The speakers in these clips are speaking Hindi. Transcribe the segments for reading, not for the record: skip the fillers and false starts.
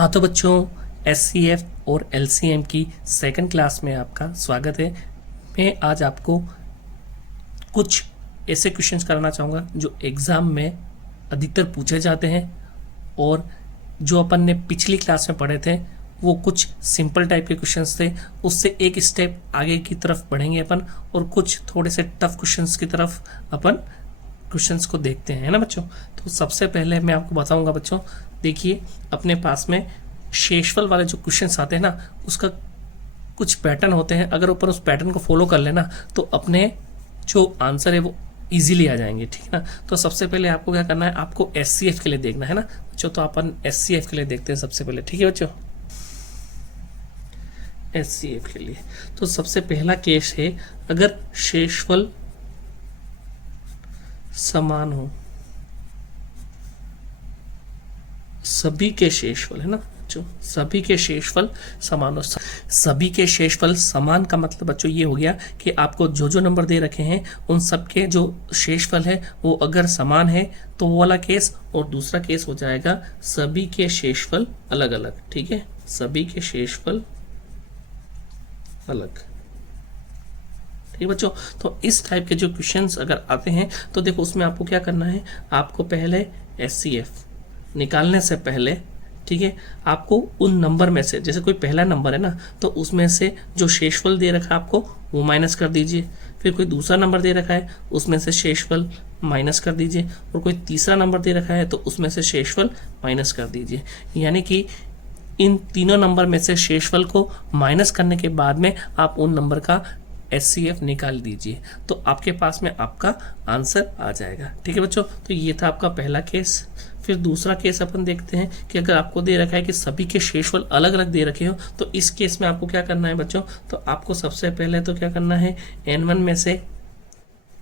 हाँ तो बच्चों, SCF और LCM की सेकंड क्लास में आपका स्वागत है। मैं आज आपको कुछ ऐसे क्वेश्चंस कराना चाहूँगा जो एग्ज़ाम में अधिकतर पूछे जाते हैं और जो अपन ने पिछली क्लास में पढ़े थे वो कुछ सिंपल टाइप के क्वेश्चंस थे। उससे एक स्टेप आगे की तरफ बढ़ेंगे अपन और कुछ थोड़े से टफ क्वेश्चंस की तरफ अपन क्वेश्चंस को देखते हैं, है ना बच्चों। तो सबसे पहले मैं आपको बताऊंगा बच्चों, देखिए अपने पास में शेषफल वाले जो क्वेश्चंस आते हैं ना, उसका कुछ पैटर्न होते हैं। अगर ऊपर उस पैटर्न को फॉलो कर लेना तो अपने जो आंसर है वो इजीली आ जाएंगे, ठीक है ना। तो सबसे पहले आपको क्या करना है, आपको SCF के लिए देखना है ना बच्चों। तो अपन SCF के लिए देखते हैं सबसे पहले, ठीक है बच्चों। SCF के लिए तो सबसे पहला केस है, अगर शेषफल समान हो, सभी के शेषफल, है ना बच्चों, सभी के शेषफल समान हो। सभी के शेषफल समान का मतलब बच्चों ये हो गया कि आपको जो जो नंबर दे रखे हैं उन सब के जो शेषफल है वो अगर समान है तो वो वाला केस, और दूसरा केस हो जाएगा सभी के शेषफल अलग अलग, ठीक है। सभी के शेषफल अलग, ठीक है बच्चों। तो इस टाइप के जो क्वेश्चंस अगर आते हैं तो देखो उसमें आपको क्या करना है, आपको पहले SCF निकालने से पहले, ठीक है, आपको उन नंबर में से, जैसे कोई पहला नंबर है ना तो उसमें से जो शेषफल दे रखा है आपको वो माइनस कर दीजिए। फिर कोई दूसरा नंबर दे रखा है उसमें से शेषफल माइनस कर दीजिए, और कोई तीसरा नंबर दे रखा है तो उसमें से शेषफल माइनस कर दीजिए। यानी कि इन तीनों नंबर में से शेषफल को माइनस करने के बाद में आप उन नंबर का SCF निकाल दीजिए, तो आपके पास में आपका आंसर आ जाएगा, ठीक है बच्चों। तो ये था आपका पहला केस। फिर दूसरा केस अपन देखते हैं कि अगर आपको दे रखा है कि सभी के शेषफल अलग अलग दे रखे हो, तो इस केस में आपको क्या करना है बच्चों, तो आपको सबसे पहले तो क्या करना है, N1 में से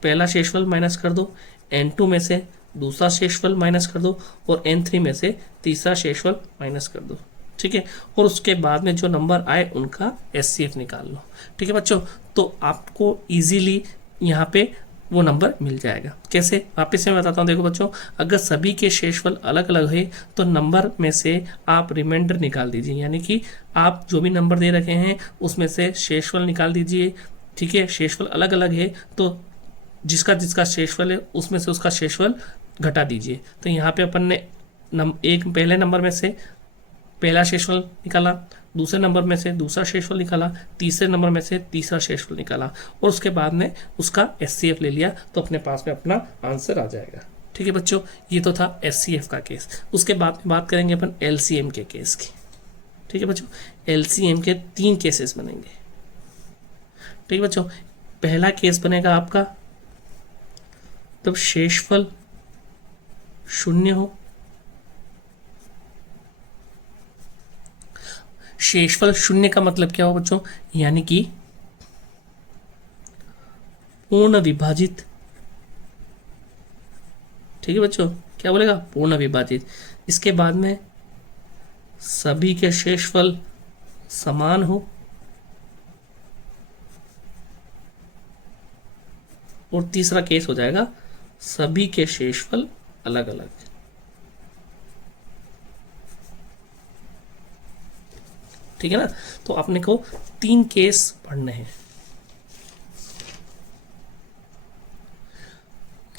पहला शेषफल माइनस कर दो, N2 में से दूसरा शेषफल माइनस कर दो, और N3 में से तीसरा शेषफल माइनस कर दो, ठीक है। और उसके बाद में जो नंबर आए उनका SCF निकाल लो, ठीक है बच्चों। तो आपको इजीली यहाँ पे वो नंबर मिल जाएगा। कैसे, वापस से मैं बताता हूँ। देखो बच्चों, अगर सभी के शेषफल अलग अलग है तो नंबर में से आप रिमाइंडर निकाल दीजिए, यानी कि आप जो भी नंबर दे रखे हैं उसमें से शेषफल निकाल दीजिए, ठीक है। शेषफल अलग अलग है तो जिसका जिसका शेषफल है उसमें से उसका शेषफल घटा दीजिए। तो यहाँ पे अपन ने एक पहले नंबर में से पहला शेषफल निकाला, दूसरे नंबर में से दूसरा शेषफल निकाला, तीसरे नंबर में से तीसरा शेषफल निकाला, और उसके बाद में उसका SCF ले लिया, तो अपने पास में अपना आंसर आ जाएगा, ठीक है बच्चों। ये तो था SCF का केस। उसके बाद में बात करेंगे अपन LCM के केस की, ठीक है बच्चों। LCM के 3 केसेस बनेंगे, ठीक है बच्चों। पहला केस बनेगा आपका तब शेषफल शून्य हो, शेषफल शून्य का मतलब क्या हो बच्चों, यानी कि पूर्ण विभाजित, ठीक है बच्चों। क्या बोलेगा, पूर्ण विभाजित। इसके बाद में सभी के शेषफल समान हो, और तीसरा केस हो जाएगा सभी के शेषफल अलग अलग, ठीक है ना। तो आपने को 3 केस पढ़ने हैं।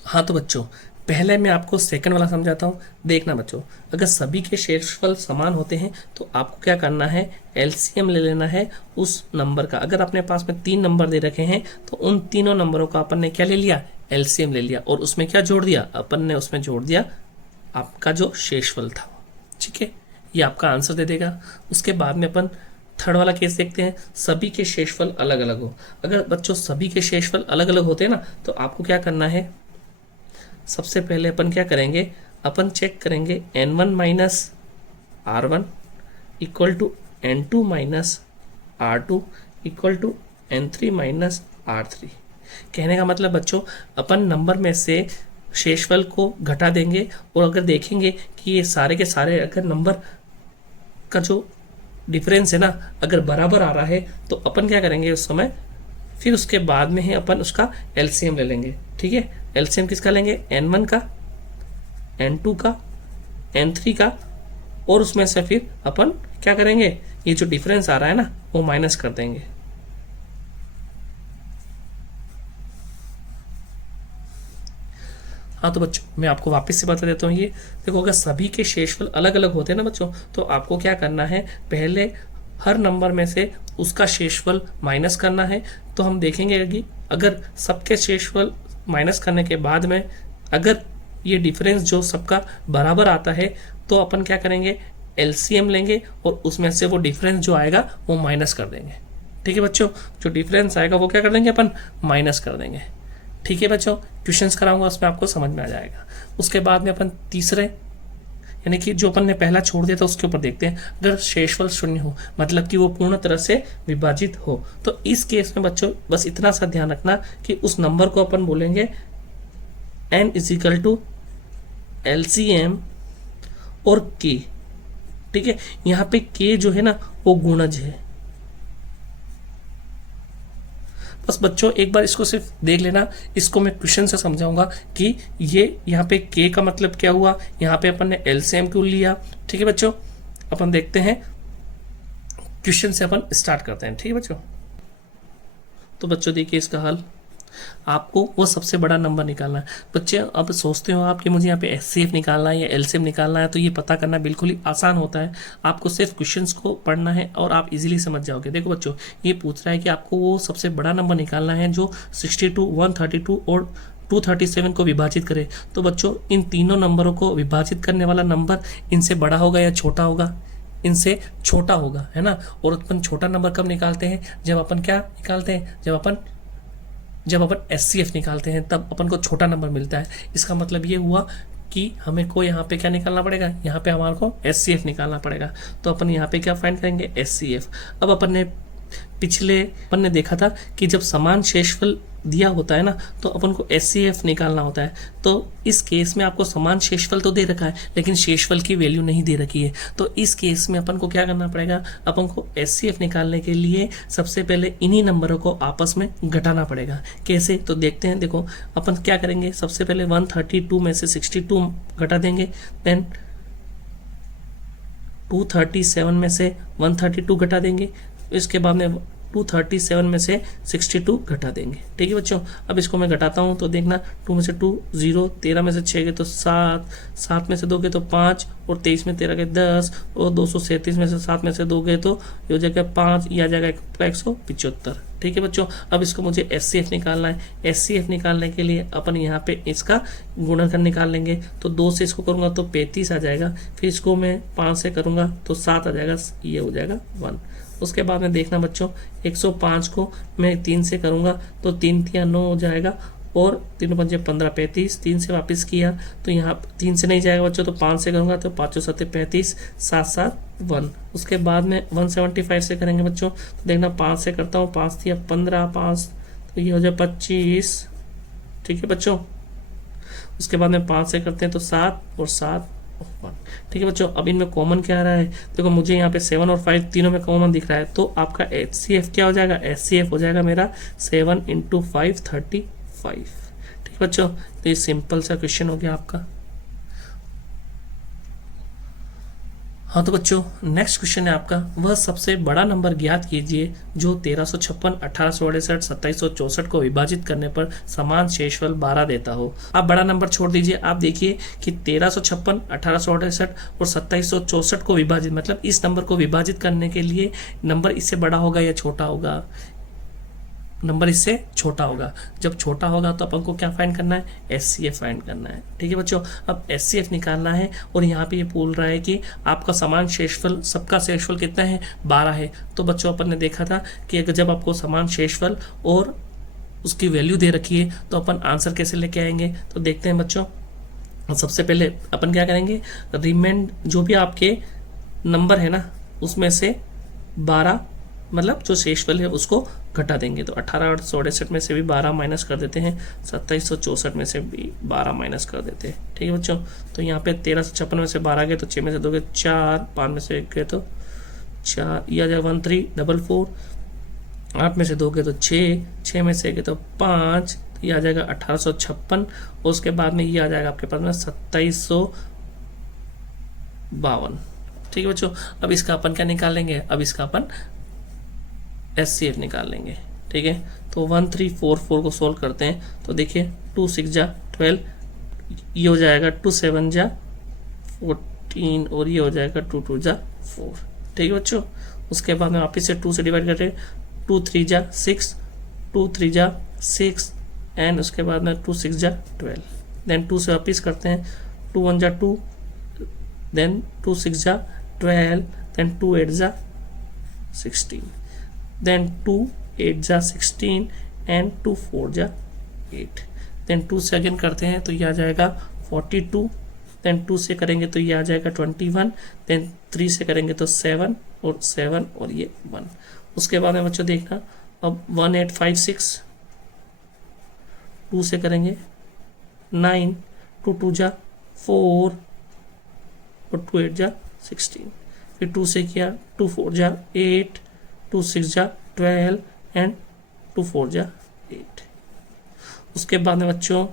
हाँ तो बच्चों, पहले मैं आपको सेकंड वाला समझाता हूँ। देखना बच्चों, अगर सभी के शेषफल समान होते हैं तो आपको क्या करना है, LCM ले लेना है उस नंबर का। अगर अपने पास में 3 नंबर दे रखे हैं तो उन तीनों नंबरों का अपन ने क्या ले लिया, LCM ले लिया, और उसमें क्या जोड़ दिया, अपन ने उसमें जोड़ दिया आपका जो शेषफल था, ठीक है। ये आपका आंसर दे देगा। उसके बाद में अपन थर्ड वाला केस देखते हैं, सभी के शेषफल अलग अलग हो। अगर बच्चों सभी के शेषफल अलग अलग होते हैं ना तो आपको क्या करना है, सबसे पहले अपन क्या करेंगे, अपन चेक करेंगे N1 minus R1 equal to N2 minus R2 equal to N3 minus R3। कहने का मतलब बच्चों, अपन नंबर में से शेषफल को घटा देंगे, और अगर देखेंगे कि ये सारे के सारे अगर नंबर का जो डिफरेंस है ना अगर बराबर आ रहा है तो अपन क्या करेंगे उस समय, फिर उसके बाद में ही अपन उसका LCM ले लेंगे, ठीक है। LCM किसका लेंगे, N1 का, N2 का, N3 का और उसमें से फिर अपन क्या करेंगे, ये जो डिफरेंस आ रहा है ना वो माइनस कर देंगे। हाँ तो बच्चों मैं आपको वापस से बता देता हूँ, ये देखो अगर सभी के शेषफल अलग अलग होते हैं ना बच्चों, तो आपको क्या करना है, पहले हर नंबर में से उसका शेषफल माइनस करना है। तो हम देखेंगे कि अगर सबके शेषफल माइनस करने के बाद में अगर ये डिफरेंस जो सबका बराबर आता है तो अपन क्या करेंगे, एलसीएम लेंगे और उसमें से वो डिफरेंस जो आएगा वो माइनस कर देंगे। ठीक है बच्चों, जो डिफरेंस आएगा वो क्या कर देंगे अपन, माइनस कर देंगे। ठीक है बच्चों, क्वेश्चंस कराऊंगा उसमें आपको समझ में आ जाएगा। उसके बाद में अपन तीसरे यानी कि जो अपन ने पहला छोड़ दिया था उसके ऊपर देखते हैं। अगर शेषफल शून्य हो मतलब कि वो पूर्ण तरह से विभाजित हो, तो इस केस में बच्चों बस इतना सा ध्यान रखना कि उस नंबर को अपन बोलेंगे n इजिकल टू LCM और k। ठीक है, यहाँ पे k जो है ना वो गुणज है। बस बच्चों एक बार इसको सिर्फ देख लेना, इसको मैं क्वेश्चन से समझाऊंगा कि ये यहाँ पे k का मतलब क्या हुआ, यहाँ पे अपन ने LCM क्यों लिया। ठीक है बच्चों, अपन देखते हैं क्वेश्चन से अपन स्टार्ट करते हैं। ठीक है बच्चों, तो बच्चों देखिए इसका हल, आपको वो सबसे बड़ा नंबर निकालना है। बच्चे अब सोचते हो आप कि मुझे यहाँ पे एचसीएफ निकालना है या एलसीएम निकालना है, तो ये पता करना बिल्कुल ही आसान होता है। आपको सिर्फ क्वेश्चंस को पढ़ना है और आप इजीली समझ जाओगे। देखो बच्चों, ये पूछ रहा है कि आपको वो सबसे बड़ा नंबर निकालना है जो 62, 132 और 237 को विभाजित करे। तो बच्चों इन तीनों नंबरों को विभाजित करने वाला नंबर इनसे बड़ा होगा या छोटा होगा, इनसे छोटा होगा, है ना। और अपन छोटा नंबर कब निकालते हैं, जब अपन क्या निकालते हैं, जब अपन एचसीएफ निकालते हैं तब अपन को छोटा नंबर मिलता है। इसका मतलब ये हुआ कि हमें को यहाँ पे क्या निकालना पड़ेगा, यहाँ पे हमारे को एचसीएफ निकालना पड़ेगा। तो अपन यहाँ पे क्या फाइंड करेंगे, एचसीएफ। अब अपन ने देखा था कि जब समान शेषफल दिया होता है ना तो अपन को एचसीएफ निकालना होता है। तो इस केस में आपको समान शेषफल तो दे रखा है लेकिन शेषफल की वैल्यू नहीं दे रखी है। तो इस केस में अपन को क्या करना पड़ेगा, अपन को एचसीएफ निकालने के लिए सबसे पहले इन्हीं नंबरों को आपस में घटाना पड़ेगा। कैसे, तो देखते हैं। देखो अपन क्या करेंगे, सबसे पहले 132 में से 62 घटा देंगे, देन 237 में से 132 घटा देंगे, इसके बाद में 237 में से 62 घटा देंगे। ठीक है बच्चों, अब इसको मैं घटाता हूँ तो देखना, 2 में से 2 0, 13 में से 6 गए तो 7, 7 में से 2 गए तो 5 और 23 में 13 गए 10 और 237 में से 7 में से 2 गए तो ये हो जाएगा 5, ये आ जाएगा 175। ठीक है बच्चों, अब इसको मुझे एचसीएफ निकालना है। एचसीएफ निकालने के लिए अपन यहाँ पे इसका गुणनखंड निकाल लेंगे। तो 2 से इसको करूँगा तो 35 आ जाएगा, फिर इसको मैं 5 से करूँगा तो 7 आ जाएगा, ये हो जाएगा 1। उसके बाद में देखना बच्चों, 105 को मैं 3 से करूँगा तो 3 3 9 हो जाएगा और 3 5 15 35, 3 से वापस किया तो यहाँ 3 से नहीं जाएगा बच्चों, तो 5 से करूँगा तो 5 7 35, 7 7 1। उसके बाद में 175 से करेंगे बच्चों, तो देखना 5 से करता हूँ, 5 दिया 15, 5 तो ये हो जाए 25। ठीक है बच्चों, उसके बाद में 5 से करते हैं तो 7 और 7 1। ठीक है बच्चों, अब इनमें कॉमन क्या आ रहा है, देखो मुझे यहाँ पे 7 और 5 तीनों में कॉमन दिख रहा है। तो आपका एचसीएफ क्या हो जाएगा, एचसीएफ हो जाएगा मेरा 7 × 5 35। ठीक है बच्चों, तो ये सिंपल सा क्वेश्चन हो गया आपका। हाँ तो बच्चों नेक्स्ट क्वेश्चन है आपका, वह सबसे बड़ा नंबर ज्ञात कीजिए जो 1356, 1868, 2764 को विभाजित करने पर समान शेषफल 12 देता हो। आप बड़ा नंबर छोड़ दीजिए, आप देखिए कि 1356, 1868 और 2764 को विभाजित मतलब इस नंबर को विभाजित करने के लिए नंबर इससे बड़ा होगा या छोटा होगा, नंबर इससे छोटा होगा। जब छोटा होगा तो अपन को क्या फाइंड करना है, एचसीएफ फाइंड करना है। ठीक है बच्चों, अब एचसीएफ निकालना है और यहाँ पे ये बोल रहा है कि आपका समान शेषफल, सबका शेषफल कितना है, 12 है। तो बच्चों अपन ने देखा था कि अगर जब आपको समान शेषफल और उसकी वैल्यू दे रखी है तो अपन आंसर कैसे लेके आएंगे। तो देखते हैं बच्चों, सबसे पहले अपन क्या करेंगे, रिमेंड जो भी आपके नंबर है ना उसमें से 12 मतलब जो शेषफल है उसको घटा देंगे। तो 1868 में से भी 12 माइनस कर देते हैं, 2764 में से भी 12 माइनस कर देते हैं। ठीक है बच्चों, तो यहाँ पे 1356 में से 12 गए तो 6 में से 2 गए 4, 5 में से 1 गए तो 4, ये आ जाएगा 1344, 8 में से 2 गए तो 6, 6 में से 1 गए तो 5, ये आ जाएगा 1856। उसके बाद में ये आ जाएगा आपके पास में 2752। ठीक है बच्चों। अब इसका अपन क्या निकालेंगे, अब इसका अपन SCF निकाल लेंगे। ठीक है, तो 1344 को सोल्व करते हैं तो देखिए 2 6 जा 12, ये हो जाएगा 2 7 जा 14 और ये हो जाएगा 2 2 जा 4। ठीक है बच्चों, उसके बाद में वापिस से 2 से डिवाइड कर रहे हैं, 2 3 जा 6, 2 3 जा 6 एंड उसके बाद में 2 6 जा 12, देन 2 से वापिस करते हैं, 2 1 जा 2, देन 2 6 जा 12, देन 2 8 जा 16, देन 2 8 जा 16 एंड 2 4 जा 8, देन 2 से अगेन करते हैं तो ये आ जाएगा 42, देन 2 से करेंगे तो ये आ जाएगा 21, देन 3 से करेंगे तो 7 और 7 और ये 1। उसके बाद में बच्चों देखना, अब 1856, 2 से करेंगे 9, 2 2 जा 4 और 2 8 जा 16, फिर 2 से किया 2 4 जा 8, 2 6 जा 12 एंड 2 4 जा 8। उसके बाद में बच्चों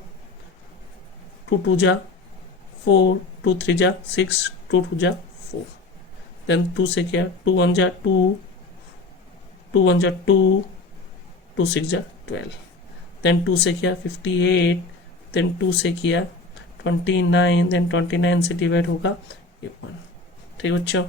2 2 जा 4, 2 3 जा 6, 2 2 जा 4, देन 2 से किया 2 1 जा 2, 2 1 जा 2, 2 6 जा 12, देन 2 से किया 58, देन 2 से किया 29, देन 29 से डिवाइड होगा ये 1। ठीक है बच्चों,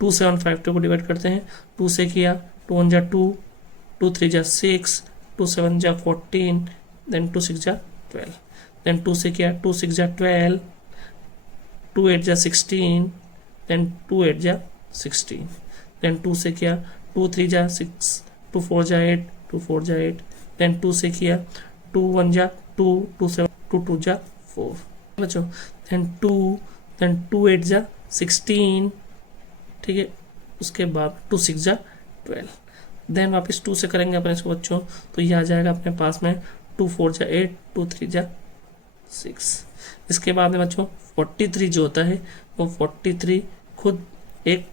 2 7 5 2 को डिवाइड करते हैं, 2 से किया 2 1 जा 2, 2 3 जा 6, 2 7 जा 14, देन 2 6 जा 12, देन 2 से किया 2 6 जा 12, 2 8 जा 16, देन 2 8 जा 16, देन 2 से किया 2 3 जा 6, 2 4 जा 8, 2 4 जा 8, देन 2 से किया 2 1 जा 2, 2 7 2 2 जा 4 बच्चों, देन 2 8 जा 16। ठीक है, उसके बाद 2 6 जा 12, देन वापस 2 से करेंगे अपने इसको बच्चों तो ये आ जाएगा अपने पास में 2 4 जा 8, 2 3 जा 6। इसके बाद में बच्चों 43 जो होता है वो 43 खुद एक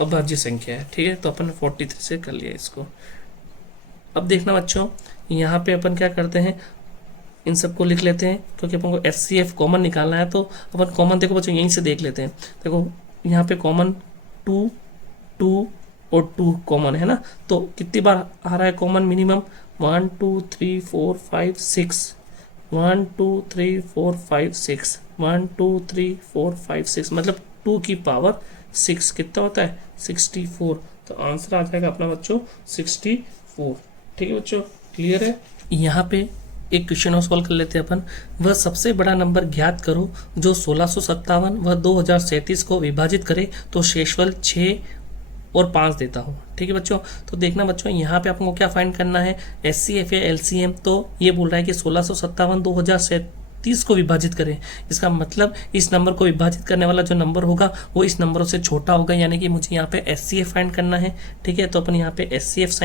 अभाज्य संख्या है। ठीक है, तो अपन 43 से कर लिया इसको। अब देखना बच्चों, यहाँ पे अपन क्या करते हैं, इन सबको लिख लेते हैं क्योंकि अपन को SCF कॉमन निकालना है। तो अपन कॉमन देखो बच्चों यहीं से देख लेते हैं। देखो यहाँ पे कॉमन 2 2 और 2 कॉमन है ना, तो कितनी बार आ रहा है कॉमन, मिनिमम 1 2 3 4 5 6, 1 2 3 4 5 6, 1 2 3 4 5 6, मतलब 2 की पावर 6 कितना होता है 64। तो आंसर आ जाएगा अपना बच्चों 64। ठीक है बच्चों, क्लियर है। यहाँ पे एक क्वेश्चन और सॉल्व कर लेते हैं अपन। वह सबसे बड़ा नंबर ज्ञात करो जो 1657 व 2037 को विभाजित करे तो शेषफल 6 और 5 देता हो। ठीक है बच्चों, तो देखना बच्चों यहाँ पे आपको क्या फाइंड करना है, SCF या LCM। तो ये बोल रहा है कि 1657 2037 को विभाजित करें, इसका मतलब इस नंबर को विभाजित करने वाला जो नंबर होगा वो इस नंबरों से छोटा होगा, यानी कि मुझे यहाँ पे SCF फाइंड करना है। ठीक है, तो अपन यहाँ पे SCF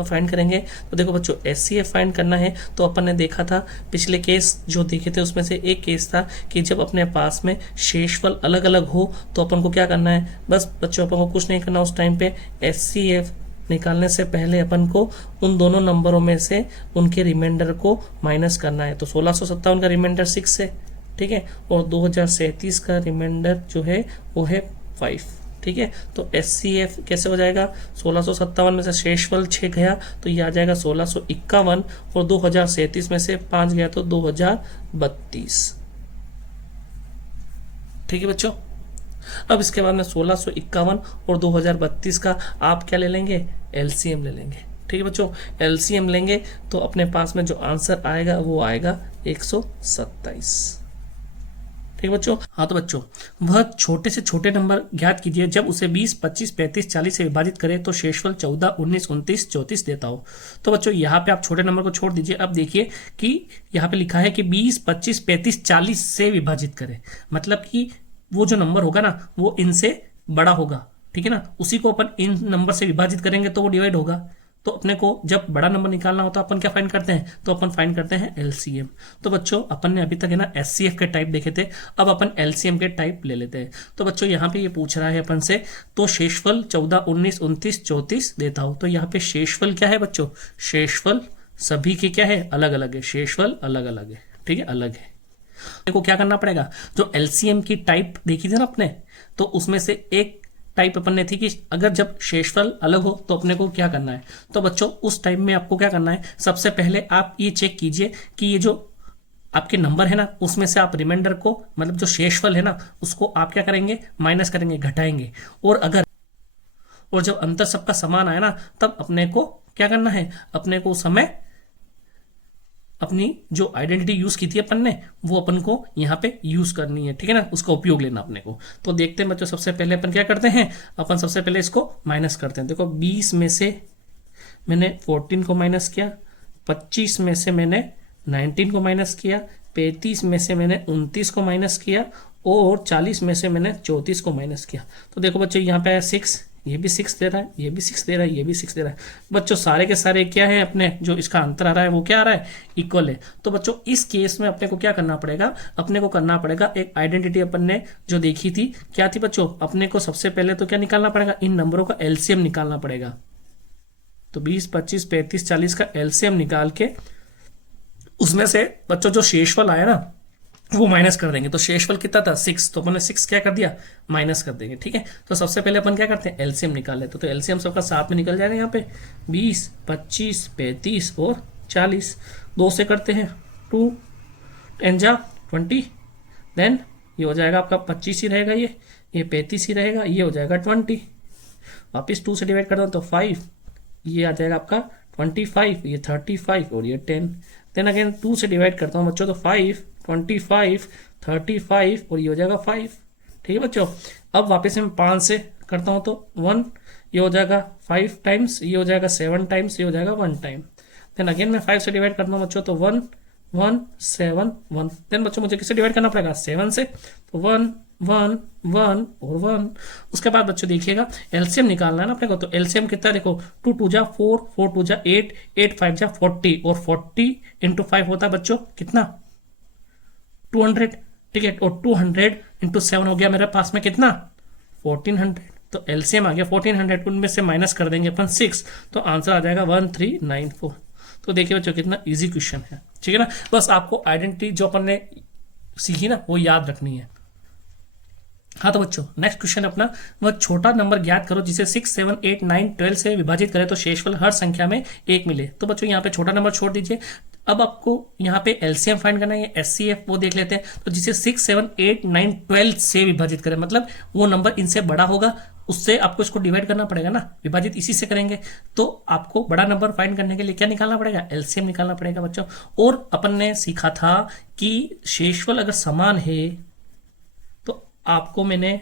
फाइंड करेंगे। तो देखो बच्चों SCF फाइंड करना है तो अपन ने देखा था पिछले केस जो देखे थे उसमें से एक केस था कि जब अपने पास में शेषफल अलग अलग हो तो अपन को क्या करना है, बस बच्चों अपन को कुछ नहीं करना उस टाइम पे। SCF निकालने से पहले अपन को उन दोनों नंबरों में से उनके रिमाइंडर को माइनस करना है। तो 1657 का रिमाइंडर 6 है, ठीक है, और 2037 का रिमाइंडर जो है वो है 5। ठीक है, तो SCF कैसे हो जाएगा, 1657 में से शेषफल 6 गया तो ये आ जाएगा 1651 और 2037 में से 5 गया तो 2032। ठीक है बच्चों, अब इसके बाद में 1651 और 2032 का आप क्या ले लेंगे, LCM ले लेंगे। ठीक है बच्चों, LCM लेंगे तो अपने पास में जो आंसर आएगा वो आएगा 127। ठीक है बच्चों। हाँ तो बच्चों वह छोटे से छोटे नंबर ज्ञात कीजिए जब उसे 20 25 35 40 से विभाजित करें तो शेषफल 14 19 29 34 देता हो। तो बच्चों यहाँ पे आप छोटे नंबर को छोड़ दीजिए। अब देखिए कि यहाँ पे लिखा है कि 20 25 35 40 से विभाजित करें, मतलब कि वो जो नंबर होगा ना वो इनसे बड़ा होगा। ठीक है ना, उसी को अपन इन नंबर से विभाजित करेंगे तो वो डिवाइड होगा। तो अपने को जब बड़ा नंबर निकालना होता है अपन क्या फाइंड करते हैं, तो अपन फाइंड करते हैं LCM। तो बच्चों अपन ने अभी तक है ना SCF के टाइप देखे थे, अब अपन LCM के टाइप ले लेते हैं। तो बच्चों यहाँ पे ये पूछ रहा है अपन से, तो शेषफल 14 19 29 34 देता हो। तो यहाँ पे शेषफल क्या है बच्चों, शेषफल सभी के क्या है, अलग अलग है, शेषफल अलग अलग है, ठीक है, अलग है। देखो क्या करना पड़ेगा, जो एलसीएम की टाइप देखी थी ना अपने, तो उसमें से एक टाइप अपन ने थी कि अगर जब शेषफल अलग हो तो अपने को क्या करना है। तो बच्चों उस टाइम में आपको क्या करना है, सबसे पहले आप ये चेक कीजिए कि ये जो आपके नंबर है ना, उसमें से आप रिमाइंडर को, मतलब जो शेषफल है ना, उसको आप क्या करेंगे, माइनस करेंगे, घटाएंगे। और जब अंतर सबका समान आया ना, तब अपने को क्या करना है, अपने को उस समय अपनी जो आइडेंटिटी यूज की थी अपन ने, वो अपन को यहाँ पे यूज करनी है, ठीक है ना, उसका उपयोग लेना अपने को। तो देखते हैं बच्चों, सबसे पहले अपन क्या करते हैं, अपन सबसे पहले इसको माइनस करते हैं। देखो 20 में से मैंने 14 को माइनस किया, 25 में से मैंने 19 को माइनस किया, 35 में से मैंने 29 को माइनस किया, और 40 में से मैंने 34 को माइनस किया। तो देखो बच्चों यहाँ पे आया 6, ये भी 6 दे रहा है, ये भी 6 दे रहा है, ये भी 6 दे रहा है। बच्चों सारे के सारे क्या है, अपने जो इसका अंतर आ रहा है वो क्या आ रहा है, इक्वल है। तो बच्चों इस केस में अपने को क्या करना पड़ेगा, अपने को करना पड़ेगा एक आइडेंटिटी अपन ने जो देखी थी, क्या थी बच्चों, अपने को सबसे पहले तो क्या निकालना पड़ेगा, इन नंबरों का एलसीएम निकालना पड़ेगा। तो 20, 25, 35, 40 का एलसीएम निकाल के उसमें से बच्चों जो शेषफल आया ना वो माइनस कर देंगे। तो शेषफल कितना था, 6, तो अपन ने 6 क्या कर दिया, माइनस कर देंगे, ठीक है। तो सबसे पहले अपन क्या करते हैं, एलसीएम निकाल लेते। तो एलसीएम सबका साथ में निकल जाएगा यहाँ पे, 20, 25, 35 और 40, 2 से करते हैं, 2 10 जा 20, देन ये हो जाएगा आपका 25 ही रहेगा, ये 35 ही रहेगा, ये हो जाएगा 20, वापिस 2 से डिवाइड कर दो तो 5, ये आ जाएगा आपका 25, ये 35 और ये 10। देन अगेन 2 से डिवाइड करता हूँ बच्चों, तो 5, 25, 35 और ये हो जाएगा 5, ठीक है बच्चों। अब वापस मैं 5 से करता हूँ तो 1, ये हो जाएगा 5 टाइम्स, ये हो जाएगा 7 टाइम्स, ये हो जाएगा 1 टाइम। देन अगेन मैं 5 से डिवाइड करता हूँ बच्चों, तो 1, 1, 7, 1। देन बच्चों मुझे किससे डिवाइड करना पड़ेगा, 7 से, तो 1, 1, 1 और 1। उसके बाद बच्चों देखिएगा एलसीएम निकालना है ना अपने को। तो एलसीएम कितना, देखो 2 2 जा 4, 4 2 जा 8, 8 5 जा 40, और 40 इंटू 5 होता है बच्चों कितना, 200, ठीक है। और 200 इंटू 7 हो गया मेरे पास में कितना, 1400। तो एलसीएम आ गया 1400, उनमें से माइनस कर देंगे अपन 6, तो आंसर आ जाएगा 1394। तो देखिए बच्चों कितना इजी क्वेश्चन है, ठीक है ना। बस आपको आइडेंटिटी जो अपन ने सीखी ना वो याद रखनी है। हाँ तो बच्चों नेक्स्ट क्वेश्चन अपना, वह छोटा नंबर ज्ञात करो जिसे 6, 7, 8, 9, 12 से विभाजित करें तो शेषफल हर संख्या में 1 मिले। तो बच्चों यहाँ पे छोटा नंबर छोड़ दीजिए, अब आपको यहाँ पे एलसीएम फाइंड करना है, एचसीएफ वो देख लेते हैं। तो जिसे 6, 7, 8, 9, 12 से विभाजित करें, मतलब वो नंबर इनसे बड़ा होगा, उससे आपको इसको डिवाइड करना पड़ेगा ना, विभाजित इसी से करेंगे। तो आपको बड़ा नंबर फाइंड करने के लिए क्या निकालना पड़ेगा, एलसीएम निकालना पड़ेगा बच्चों। और अपन ने सीखा था कि शेषफल अगर समान है, तो आपको मैंने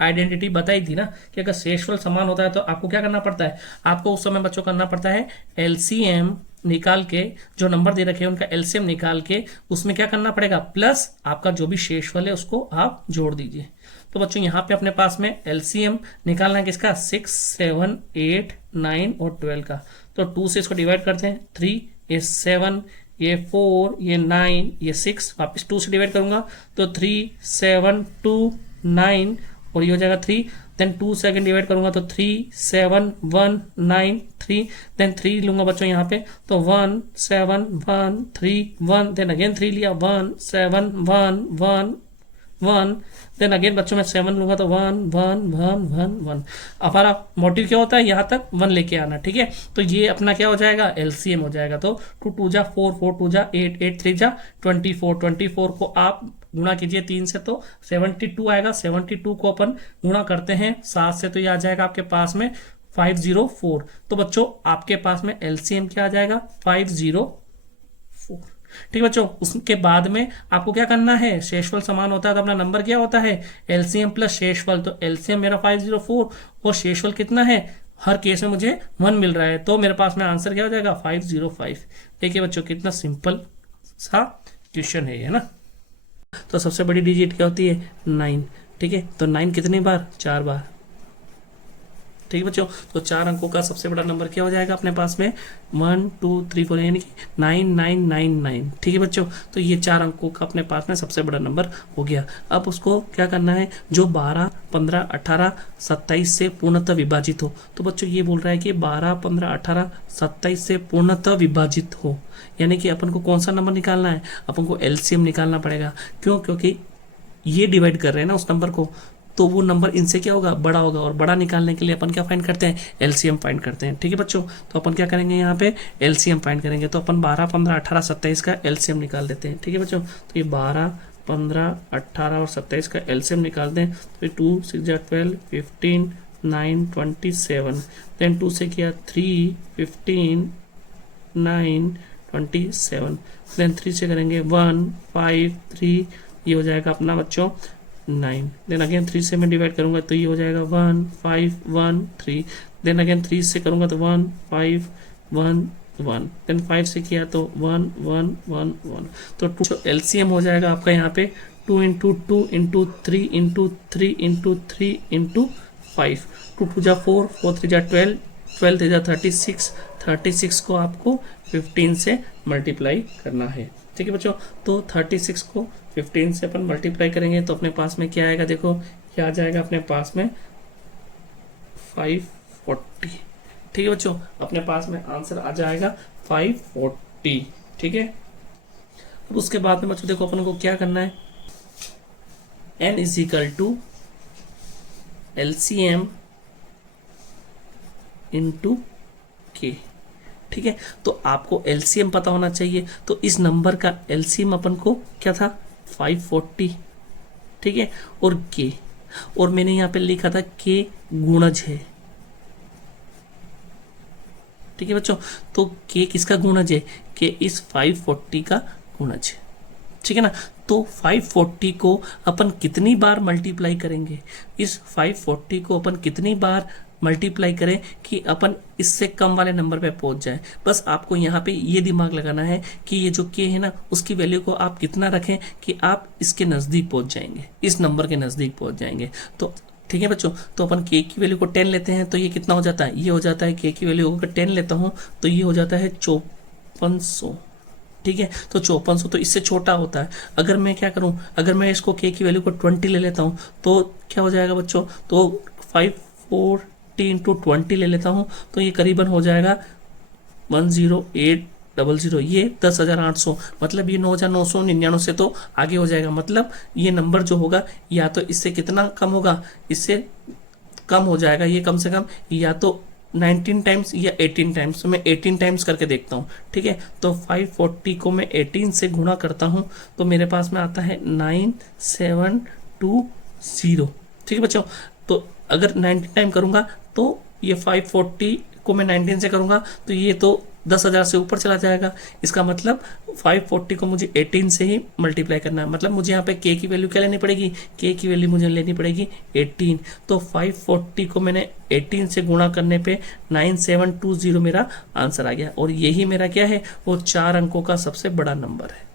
आइडेंटिटी बताई थी ना कि अगर शेषफल समान होता है तो आपको क्या करना पड़ता है, आपको उस समय बच्चों करना पड़ता है एलसीएम निकाल के, जो नंबर दे रखे हैं उनका एलसीएम निकाल के उसमें क्या करना पड़ेगा, प्लस आपका जो भी शेषफल है उसको आप जोड़ दीजिए। तो बच्चों यहाँ पे अपने पास में एलसीएम निकालना है किसका, 6, 7, 8, 9 और 12 का। तो 2 से इसको डिवाइड करते हैं, 3, ये 7, ये 4, ये 9, ये 6, वापस 2 से डिवाइड करूंगा तो 3, 7, 2, 9 और ये हो जाएगा 3। देन 2 से अगेन डिवाइड करूंगा तो 3, 7, 1, 9, 3। देन 3 लूंगा बच्चों यहाँ पे तो 1, 7, 1, 3, 1। देन अगेन 3 लिया, 1, 7, 1, 1, 1। देन अगेन बच्चों मैं 7 लूंगा तो 1, 1, 1, 1, 1। हमारा मोटिव क्या होता है, यहाँ तक 1 लेके आना, ठीक है। तो ये अपना क्या हो जाएगा, एलसीएम हो जाएगा। तो 2 2 जा 4, 4 2 जा 8, 8 3 जा 24, 24 को आप गुणा कीजिए 3 से तो 72 आएगा। 72 को अपन गुणा करते हैं 7 से तो ये आ जाएगा आपके पास में 504। तो बच्चों आपके पास में एलसीएम क्या आ जाएगा, 504, ठीक है बच्चों। उसके बाद में आपको क्या करना है, शेषफल समान होता है तो अपना नंबर क्या होता है, एलसीएम प्लस शेषफल। तो एलसीएम मेरा 504 और शेषफल कितना है, हर केस में मुझे 1 मिल रहा है, तो मेरे पास में आंसर क्या हो जाएगा, 505। देखिए बच्चों कितना सिंपल सा क्वेश्चन है ना। तो सबसे बड़ी डिजिट क्या होती है, 9, ठीक है। तो 9 कितनी बार, 4 बार। ठीक है बच्चों, तो 4 अंकों का सबसे बड़ा नंबर क्या हो जाएगा अपने पास में 1 2 3 4 यानी कि 9999। ठीक है बच्चों, तो ये 4 अंकों का अपने पास में सबसे बड़ा नंबर हो गया। अब उसको क्या करना है, जो 12 15 18 27 से पूर्णतः विभाजित हो। तो बच्चों ये बोल रहा है कि 12 15 18 27 से पूर्णतः विभाजित हो, यानी कि अपन को कौन सा नंबर निकालना है, अपन को एलसीएम निकालना पड़ेगा। क्यों? क्योंकि ये डिवाइड कर रहे हैं ना उस नंबर को, तो वो नंबर इनसे क्या होगा, बड़ा होगा, और बड़ा निकालने के लिए अपन क्या फाइंड करते हैं, एलसीएम फाइंड करते हैं। ठीक है बच्चों, तो अपन क्या करेंगे यहाँ पे एलसीएम फाइंड करेंगे। तो अपन 12 15 18 27 का एलसीएम निकाल देते हैं। ठीक है बच्चों, तो ये 12 15 18 और 27 का एलसीएम निकाल दें। तो 2 6 12 15 9 27, देन 2 से किया 3 15 9 27, देन 3 से करेंगे 1 5 3, ये हो जाएगा अपना बच्चों 9, देन अगेन 3 से मैं डिवाइड करूंगा तो ये हो जाएगा 1 5 1 3, देन अगेन 3 से करूंगा तो 1 5 1 1, देन 5 से किया तो 1 1 1 1। तो एलसीएम हो जाएगा आपका यहाँ पे 2 into 2 into 3 into 3 into 3 into 5, 2 2 जा 4 4 3 जा 12 12 3 जा 36, 36 को आपको 15 से मल्टीप्लाई करना है। ठीक है बच्चों, तो 36 को 15 से अपन मल्टीप्लाई करेंगे तो अपने पास में क्या आएगा, देखो क्या आ जाएगा अपने पास में 540। ठीक है बच्चों, अपने पास में आंसर आ जाएगा 540। ठीक है, अब उसके बाद में बच्चों देखो अपन को क्या करना है, n is equal to LCM into K. ठीक है, तो आपको एलसीएम पता होना चाहिए, तो इस नंबर का एलसीएम अपन को क्या था 540। ठीक है, और के, और मैंने यहाँ पे लिखा था के गुणज है। ठीक है बच्चों, तो के किसका गुणज है, के इस 540 का गुणज है। ठीक है ना, तो 540 को अपन कितनी बार मल्टीप्लाई करेंगे, इस 540 को अपन कितनी बार मल्टीप्लाई करें कि अपन इससे कम वाले नंबर पे पहुंच जाए। बस आपको यहाँ पे ये दिमाग लगाना है कि ये जो के है ना, उसकी वैल्यू को आप कितना रखें कि आप इसके नज़दीक पहुंच जाएंगे, इस नंबर के नज़दीक पहुंच जाएंगे। तो ठीक है बच्चों, तो अपन के की वैल्यू को 10 लेते हैं, तो ये कितना हो जाता है, ये हो जाता है के की वैल्यू अगर 10 लेता हूँ तो ये हो जाता है 5400। ठीक है, तो 5400 तो इससे छोटा होता है। अगर मैं क्या करूं, अगर मैं इसको के की वैल्यू को 20 ले लेता हूं तो क्या हो जाएगा बच्चों, तो 540 इंटू 20 ले लेता हूं तो ये करीबन हो जाएगा 10800, ये 10,800, मतलब ये 9,999 से तो आगे हो जाएगा। मतलब ये नंबर जो होगा या तो इससे कितना कम होगा, इससे कम हो जाएगा ये, कम से कम या तो 19 टाइम्स या 18 टाइम्स। तो मैं 18 टाइम्स करके देखता हूँ। ठीक है, तो 540 को मैं 18 से गुणा करता हूँ तो मेरे पास में आता है 9720। ठीक है बच्चों, तो अगर 19 टाइम करूँगा तो ये 540 को मैं 19 से करूँगा तो ये तो 10,000 से ऊपर चला जाएगा। इसका मतलब 540 को मुझे 18 से ही मल्टीप्लाई करना है। मतलब मुझे यहाँ पे के की वैल्यू क्या लेनी पड़ेगी, के की वैल्यू मुझे लेनी पड़ेगी 18। तो 540 को मैंने 18 से गुणा करने पे 9720 मेरा आंसर आ गया, और यही मेरा क्या है, वो 4 अंकों का सबसे बड़ा नंबर है।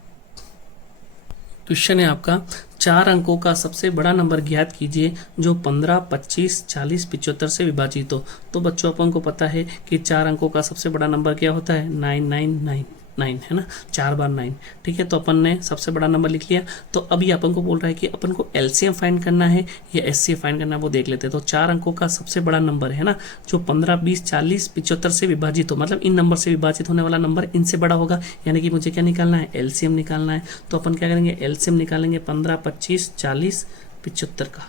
क्वेश्चन है आपका, 4 अंकों का सबसे बड़ा नंबर ज्ञात कीजिए जो 15 25 40 75 से विभाजित हो। तो बच्चों अपन को पता है कि 4 अंकों का सबसे बड़ा नंबर क्या होता है, 9999 है ना, 4 बार 9। ठीक है, तो अपन ने सबसे बड़ा नंबर लिख लिया। तो अभी अपन को बोल रहा है कि अपन को एलसीएम फाइंड करना है या एचसीएफ फाइंड करना है, वो देख लेते हैं। तो 4 अंकों का सबसे बड़ा नंबर है ना, जो 15 20 40 75 से विभाजित हो, मतलब इन नंबर से विभाजित होने वाला नंबर इनसे बड़ा होगा, यानी कि मुझे क्या निकालना है, एलसीएम निकालना है। तो अपन क्या करेंगे, एलसीएम निकालेंगे 15 25 40 75 का।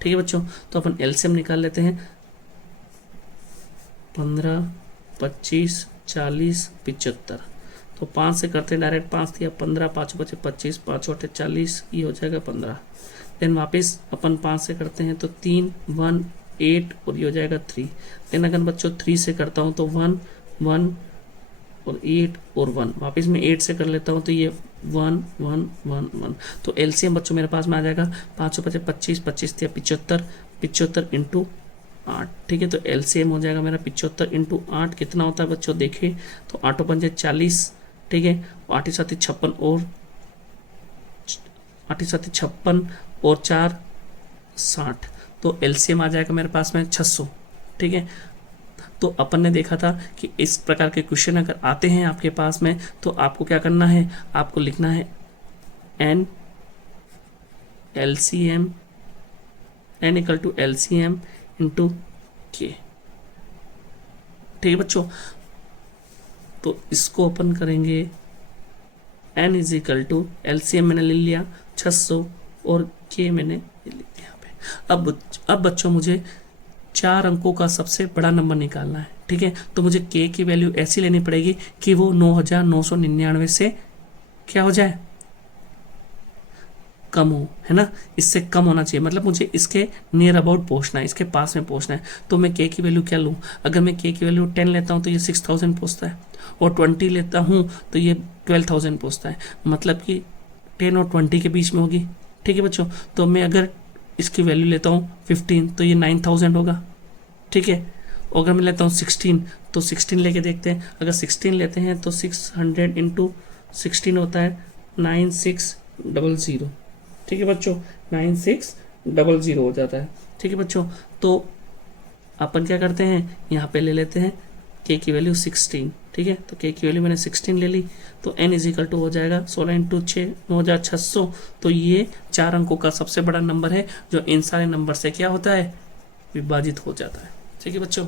ठीक है बच्चों, तो अपन एलसीएम निकाल लेते हैं 15 25 40 75। तो 5 से करते हैं डायरेक्ट, 5 दिया 15, 5 बचे 25, 5 8 40, ये हो जाएगा 15। देन वापस अपन 5 से करते हैं तो 3 1 8 और ये हो जाएगा 3। देन अगर बच्चों 3 से करता हूँ तो 1 1 और 8 और 1, वापस मैं 8 से कर लेता हूँ तो ये 1 1 1 1। तो एलसीएम बच्चों मेरे पास में आ जाएगा 5 बचे 25, 25 दिया 75, 75 इंटू 8। ठीक है, तो एलसीएम हो जाएगा मेरा 75 इंटू 8, कितना होता है बच्चों, देखिए तो 8 पंजे 40। ठीक है, 8 साथ 56 और 8 साथ 56 और 4 60। तो एलसीएम आ जाएगा मेरे पास में 600। ठीक है। तो अपन ने देखा था कि इस प्रकार के क्वेश्चन अगर आते हैं आपके पास में तो आपको क्या करना है, आपको लिखना है N LCM n equal to LCM into K. ठीक है बच्चों, तो इसको अपन करेंगे n is equal to LCM मैंने ले लिया 600 और k मैंने ले लिया यहाँ पे। अब बच्चों मुझे 4 अंकों का सबसे बड़ा नंबर निकालना है। ठीक है, तो मुझे k की वैल्यू ऐसी लेनी पड़ेगी कि वो 9999 से क्या हो जाए, कम हो, है ना, इससे कम होना चाहिए। मतलब मुझे इसके नियर अबाउट पहुंचना है, इसके पास में पहुंचना है। तो मैं k की वैल्यू क्या लूँ, अगर मैं k की वैल्यू 10 लेता हूँ तो ये 6000 पहुंचता है, और 20 लेता हूँ तो ये 12000 पहुंचता है। मतलब कि 10 और 20 के बीच में होगी। ठीक है बच्चों, तो मैं अगर इसकी वैल्यू लेता हूँ 15 तो ये 9000 होगा। ठीक है, और अगर मैं लेता हूँ 16 तो 16 लेके देखते हैं। अगर 16 लेते हैं तो 600 इंटू 16 होता है 9600। ठीक है बच्चों, 9600 हो जाता है। ठीक है बच्चों, तो अपन क्या करते हैं, यहाँ पे ले लेते हैं k की वैल्यू 16। ठीक है, तो k की वैल्यू मैंने 16 ले ली, तो n इज इक्वल टू हो जाएगा 16 इंटू 6 9600। तो ये 4 अंकों का सबसे बड़ा नंबर है जो इन सारे नंबर से क्या होता है, विभाजित हो जाता है। ठीक है बच्चों।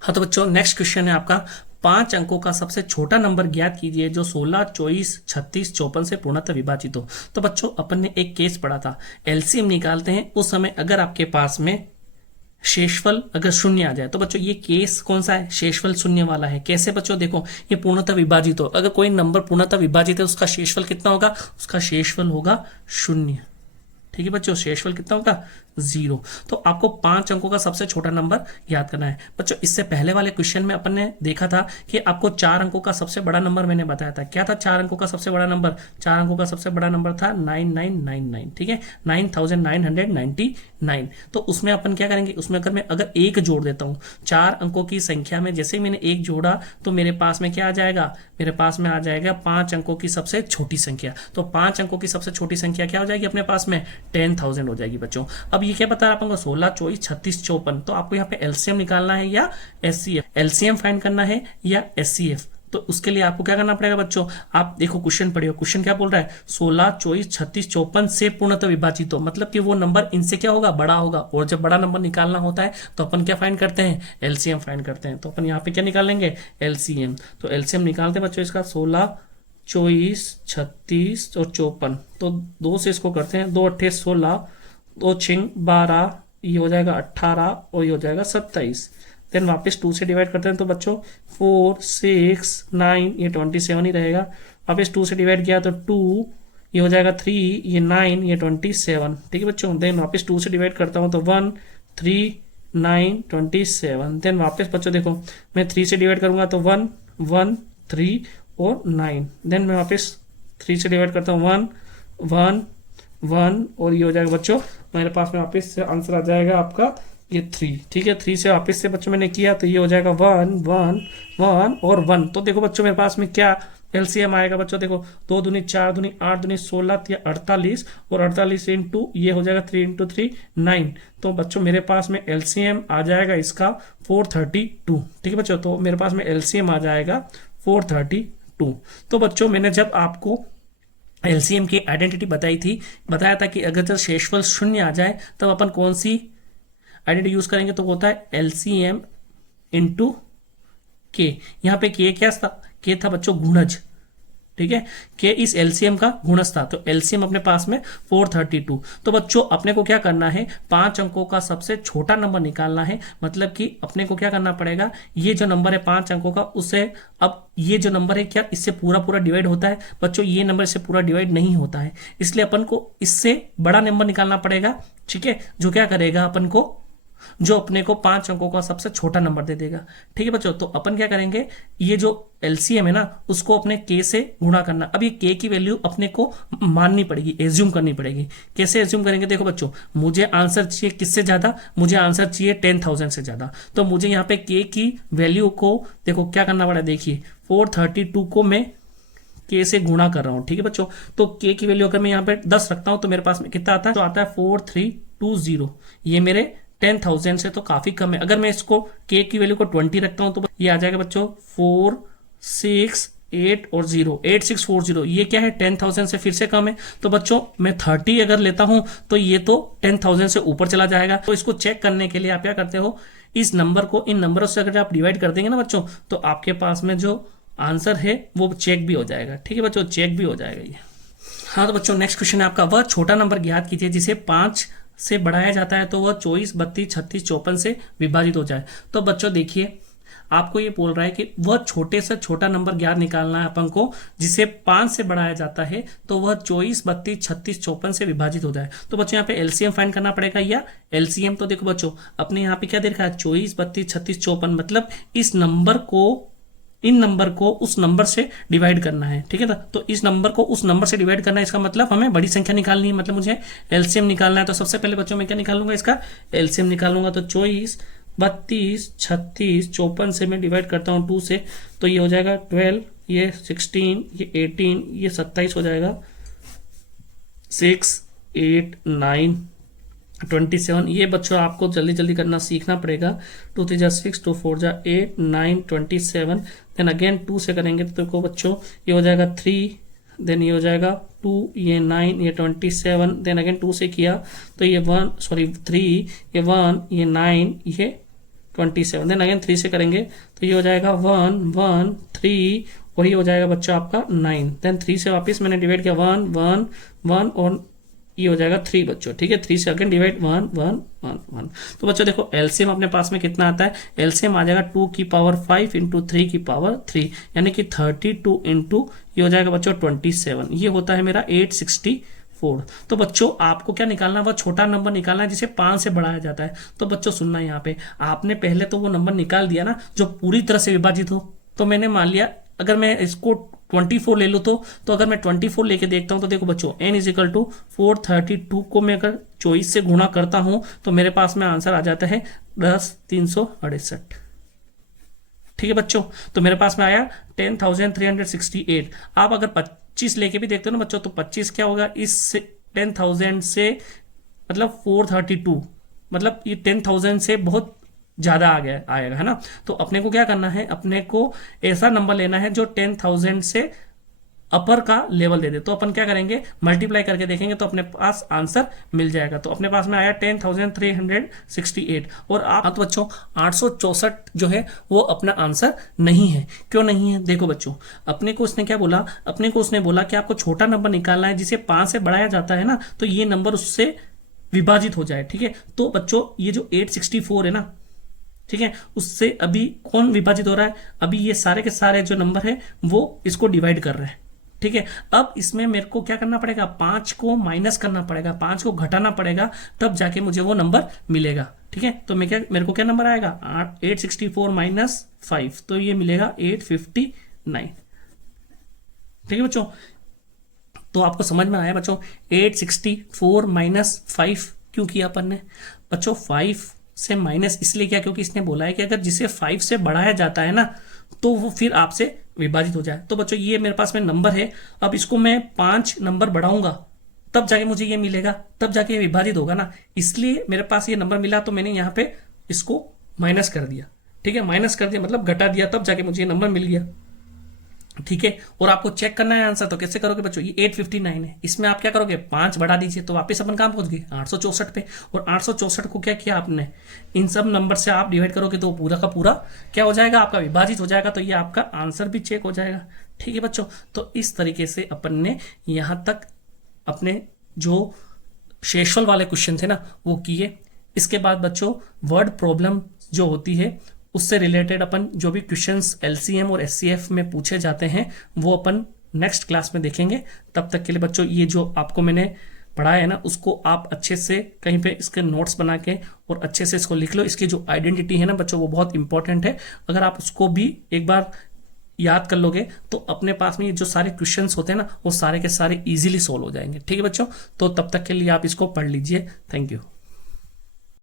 हाँ तो बच्चों नेक्स्ट क्वेश्चन है आपका, 5 अंकों का सबसे छोटा नंबर ज्ञात कीजिए जो 16, 24, 36, 54 से पूर्णतः विभाजित हो। तो बच्चों अपन ने एक केस पढ़ा था, एलसीएम निकालते हैं उस समय अगर आपके पास में शेषफल अगर शून्य आ जाए। तो बच्चों ये केस कौन सा है, शेषफल शून्य वाला है। कैसे बच्चों, देखो ये पूर्णतः विभाजित हो, अगर कोई नंबर पूर्णतः विभाजित है उसका शेषफल कितना होगा, उसका शेषफल होगा 0। ठीक है बच्चों, शेषफल कितना होगा 0। तो आपको 5 अंकों का सबसे छोटा नंबर याद करना है। बच्चों इससे पहले वाले क्वेश्चन में अपन ने देखा था कि आपको 4 अंकों का सबसे बड़ा नंबर मैंने बताया था। क्या था 4 अंकों का सबसे बड़ा नंबर, 4 अंकों का सबसे बड़ा नंबर था 9999। ठीक है, 9999। तो उसमें अपन क्या करेंगे, उसमें अगर एक जोड़ देता हूँ 4 अंकों की संख्या में, जैसे ही मैंने एक जोड़ा तो मेरे पास में क्या आ जाएगा, मेरे पास में आ जाएगा 5 अंकों की सबसे छोटी संख्या। तो 5 अंकों की सबसे छोटी संख्या क्या हो जाएगी अपने पास में, 10,000 हो जाएगी बच्चों। अब ये क्या बता रहा है अपन को, 16, 24, 36, 54। तो आपको यहाँ पे एलसीएम निकालना है या एचसीएफ, एलसीएम फाइंड करना है या एचसीएफ। तो उसके लिए आपको क्या करना पड़ेगा बच्चों, आप देखो क्वेश्चन पढ़ियो, क्वेश्चन क्या बोल रहा है, 16, 24, 36, 54 से पूर्णतः विभाजित हो, मतलब कि वो नंबर इनसे क्या होगा, बड़ा होगा। और जब बड़ा नंबर निकालना होता है तो अपन क्या फाइंड करते हैं, एलसीएम फाइंड करते हैं। तो अपन यहाँ पे क्या निकालेंगे, एलसीएम। तो एलसीएम निकालते हैं बच्चों इसका, 16, 24, 36 और 54। तो 2 से इसको करते हैं, 2 8 16, 2 6 12, ये हो जाएगा 18 और ये हो जाएगा 27। देन वापस 2 से डिवाइड करते हैं तो बच्चों 4, 6, 9, ये 27 ही रहेगा। वापस 2 से डिवाइड किया तो 2, ये हो जाएगा 3, ये 9, ये 27। ठीक है बच्चों, देन वापस 2 से डिवाइड करता हूँ तो 1, 3, 9, 27। देन वापस बच्चों देखो मैं 3 से डिवाइड करूंगा तो 1, 1, 3 और 9। देन मैं वापस 3 से डिवाइड करता हूँ 1, 1, 1 और ये हो जाएगा बच्चों मेरे पास में वापस से आंसर आ जाएगा आपका ये 3। ठीक है, 3 से वापस से बच्चों मैंने किया तो ये हो जाएगा 1, 1, 1 और 1। तो देखो बच्चों मेरे पास में क्या एलसीएम आएगा बच्चों, देखो 2 दूनी 4 दूनी 8 दूनी 16 48 और 48 इंटू ये हो जाएगा 3 इंटू 3 9। तो बच्चों मेरे पास में एलसीएम आ जाएगा इसका 432। ठीक है बच्चों, तो मेरे पास में एलसीएम आ जाएगा 432। तो बच्चों मैंने जब आपको एलसीएम की आइडेंटिटी बताया था कि अगर जब शेषफल शून्य आ जाए तब अपन कौन सी आइडेंटिटी यूज करेंगे, तो होता है एलसीएम इंटू के। यहाँ पे के क्या था, के था बच्चों गुणज। ठीक है, के इस एलसीएम का गुणज था, तो एलसीएम अपने पास में 432। तो बच्चों अपने को क्या करना है, 5 अंकों का सबसे छोटा नंबर निकालना है। मतलब कि अपने को क्या करना पड़ेगा, ये जो नंबर है 5 अंकों का, उससे अब ये जो नंबर है क्या इससे पूरा डिवाइड होता है बच्चों, ये नंबर इससे पूरा डिवाइड नहीं होता है, इसलिए अपन को इससे बड़ा नंबर निकालना पड़ेगा। ठीक है, जो क्या करेगा अपन को, जो अपने को 5 अंकों का सबसे छोटा नंबर दे देगा। ठीक है बच्चों, तो अपन क्या करेंगे, ये जो एलसीएम है ना उसको अपने के से गुणा करना। अब ये के की वैल्यू अपने को माननी पड़ेगी, एज्यूम करनी पड़ेगी। कैसे एज्यूम करेंगे, देखो बच्चों मुझे आंसर चाहिए किससे ज्यादा, मुझे आंसर चाहिए 10,000 से ज्यादा। तो मुझे यहाँ पे के की वैल्यू को देखो क्या करना पड़ा, देखिए 432 को मैं के से गुणा कर रहा हूं। ठीक है बच्चों, तो के की वैल्यू अगर मैं यहाँ पे 10 रखता हूं तो मेरे पास में कितना आता है, तो आता है 4320। ये मेरे 10,000 से तो काफ़ी कम है। अगर मैं इसको के की वैल्यू को 20 रखता हूँ तो ये आ जाएगा बच्चों 4 6 8 और 0 8640। ये क्या है 10,000 से फिर से कम है। तो बच्चों मैं 30 अगर लेता हूं तो ये तो 10,000 से ऊपर चला जाएगा। तो इसको चेक करने के लिए आप क्या करते हो, इस नंबर को इन नंबरों से अगर आप डिवाइड कर देंगे ना बच्चों, तो आपके पास में जो आंसर है वो चेक भी हो जाएगा। ठीक है बच्चों, चेक भी हो जाएगा ये। हाँ तो बच्चों नेक्स्ट क्वेश्चन है आपका, वह छोटा नंबर ज्ञात कीजिए जिसे 5 से बढ़ाया जाता है तो वह 24 32 36 54 से विभाजित हो जाए। तो बच्चों देखिए आपको ये बोल रहा है कि वह छोटे से छोटा नंबर ज्ञात निकालना है अपन को जिसे 5 से बढ़ाया जाता है तो वह 24 32 36 54 से विभाजित हो जाए। तो बच्चों यहाँ पे एलसीएम फाइंड करना पड़ेगा या एलसीएम। तो देखो बच्चों अपने यहाँ पे क्या दे रखा है 24 32 36 54, मतलब इस नंबर को इन नंबर को उस नंबर से डिवाइड करना है। ठीक है ना, तो इस नंबर को उस नंबर से डिवाइड करना है, इसका मतलब हमें बड़ी संख्या निकालनी है, मतलब मुझे एलसीएम निकालना है। तो सबसे पहले बच्चों मैं क्या निकालूंगा, इसका एलसीएम निकालूंगा। तो 24 32 36 54 से मैं डिवाइड करता हूँ 2 से, तो ये हो जाएगा 12, ये 16, ये 18, ये 27 हो जाएगा, 6 8 9 27। ये बच्चों आपको जल्दी जल्दी करना सीखना पड़ेगा। 2 3 6 2 4 8 9 27। देन अगेन 2 से करेंगे तो देखो बच्चों ये हो जाएगा 3, देन ये हो जाएगा 2, ये 9, ये 27। देन अगेन 2 से किया तो ये 3, ये 1, ये 9, ये 27। देन अगेन 3 से करेंगे तो ये हो जाएगा 1 1 3 और ये हो जाएगा बच्चों आपका 9। देन 3 से वापस मैंने डिवाइड किया 1 1 1 और ये हो जाएगा 3 बच्चों। ठीक है, 3 से अगेन डिवाइड 1 1 1 1। तो बच्चों देखो एलसीएम अपने पास में कितना आता है, एलसीएम आ जाएगा 2 की पावर 5 इंटू 3 की पावर 3, यानी कि 32 इंटू ये हो जाएगा बच्चों 27। ये होता है मेरा 864। तो बच्चों आपको क्या निकालना है, वह छोटा नंबर निकालना है जिसे 5 से बढ़ाया जाता है। तो बच्चों सुनना, यहाँ पे आपने पहले तो वो नंबर निकाल दिया ना जो पूरी तरह से विभाजित हो। तो मैंने मान लिया अगर मैं इसको 24 ले लूँ तो अगर मैं 24 लेके देखता हूं तो देखो बच्चों n इजिकल टू 432 को मैं अगर 24 से गुणा करता हूं तो मेरे पास में आंसर आ जाता है 10,368। ठीक है बच्चों, तो मेरे पास में आया 10,368। आप अगर 25 लेके भी देखते हो ना बच्चों तो 25 क्या होगा, इस 10,000 से मतलब 432, मतलब ये 10,000 से बहुत ज्यादा आ गया आएगा, है ना। तो अपने को क्या करना है, अपने को ऐसा नंबर लेना है जो 10,000 से अपर का लेवल दे दे। तो अपन क्या करेंगे, मल्टीप्लाई करके देखेंगे तो अपने पास आंसर मिल जाएगा। तो अपने पास में आया 10,368। और आप तो बच्चों 864 जो है वो अपना आंसर नहीं है। क्यों नहीं है, देखो बच्चों अपने को उसने क्या बोला, अपने को उसने बोला कि आपको छोटा नंबर निकालना है जिसे 5 से बढ़ाया जाता है ना, तो ये नंबर उससे विभाजित हो जाए। ठीक है, तो बच्चों ये जो 864 है ना, ठीक है, उससे अभी कौन विभाजित हो रहा है, अभी ये सारे के सारे जो नंबर है वो इसको डिवाइड कर रहे हैं। ठीक है, अब इसमें मेरे को क्या करना पड़ेगा, 5 को माइनस करना पड़ेगा, 5 को घटाना पड़ेगा, तब जाके मुझे वो नंबर मिलेगा। ठीक है, तो मेरे को क्या नंबर आएगा, 864 माइनस 5, तो ये मिलेगा 859। ठीक है बच्चों, तो आपको समझ में आया बच्चों 864 माइनस 5 क्यों किया अपन ने। बच्चों 5 से माइनस इसलिए क्या, क्योंकि इसने बोला है कि अगर जिसे 5 से बढ़ाया जाता है ना तो वो फिर आपसे विभाजित हो जाए। तो बच्चों ये मेरे पास में नंबर है, अब इसको मैं 5 नंबर बढ़ाऊंगा तब जाके मुझे ये मिलेगा, तब जाके ये विभाजित होगा ना, इसलिए मेरे पास ये नंबर मिला। तो मैंने यहाँ पे इसको माइनस कर दिया। ठीक है, माइनस कर दिया मतलब घटा दिया, तब जाके मुझे ये नंबर मिल गया। ठीक है, और आपको चेक करना है आंसर, तो कैसे करोगे बच्चों, ये 859 है, इसमें आप क्या करोगे 5 बढ़ा दीजिए तो वापस अपन कहाँ पहुंच गए 864 पे। और 864 को क्या किया आपने, इन सब नंबर से आप डिवाइड करोगे तो पूरा का पूरा क्या हो जाएगा, आपका विभाजित हो जाएगा। तो ये आपका आंसर भी चेक हो जाएगा। ठीक है बच्चों, तो इस तरीके से अपन ने यहाँ तक अपने जो शेषफल वाले क्वेश्चन थे ना वो किए। इसके बाद बच्चों वर्ड प्रॉब्लम जो होती है उससे रिलेटेड अपन जो भी क्वेश्चंस एलसीएम और एचसीएफ में पूछे जाते हैं वो अपन नेक्स्ट क्लास में देखेंगे। तब तक के लिए बच्चों ये जो आपको मैंने पढ़ाया है ना उसको आप अच्छे से कहीं पे इसके नोट्स बना के और अच्छे से इसको लिख लो। इसकी जो आइडेंटिटी है ना बच्चों वो बहुत इंपॉर्टेंट है, अगर आप उसको भी एक बार याद कर लोगे तो अपने पास में ये जो सारे क्वेश्चंस होते हैं ना वो सारे के सारे इजीली सोल्व हो जाएंगे। ठीक है बच्चों, तो तब तक के लिए आप इसको पढ़ लीजिए। Thank you.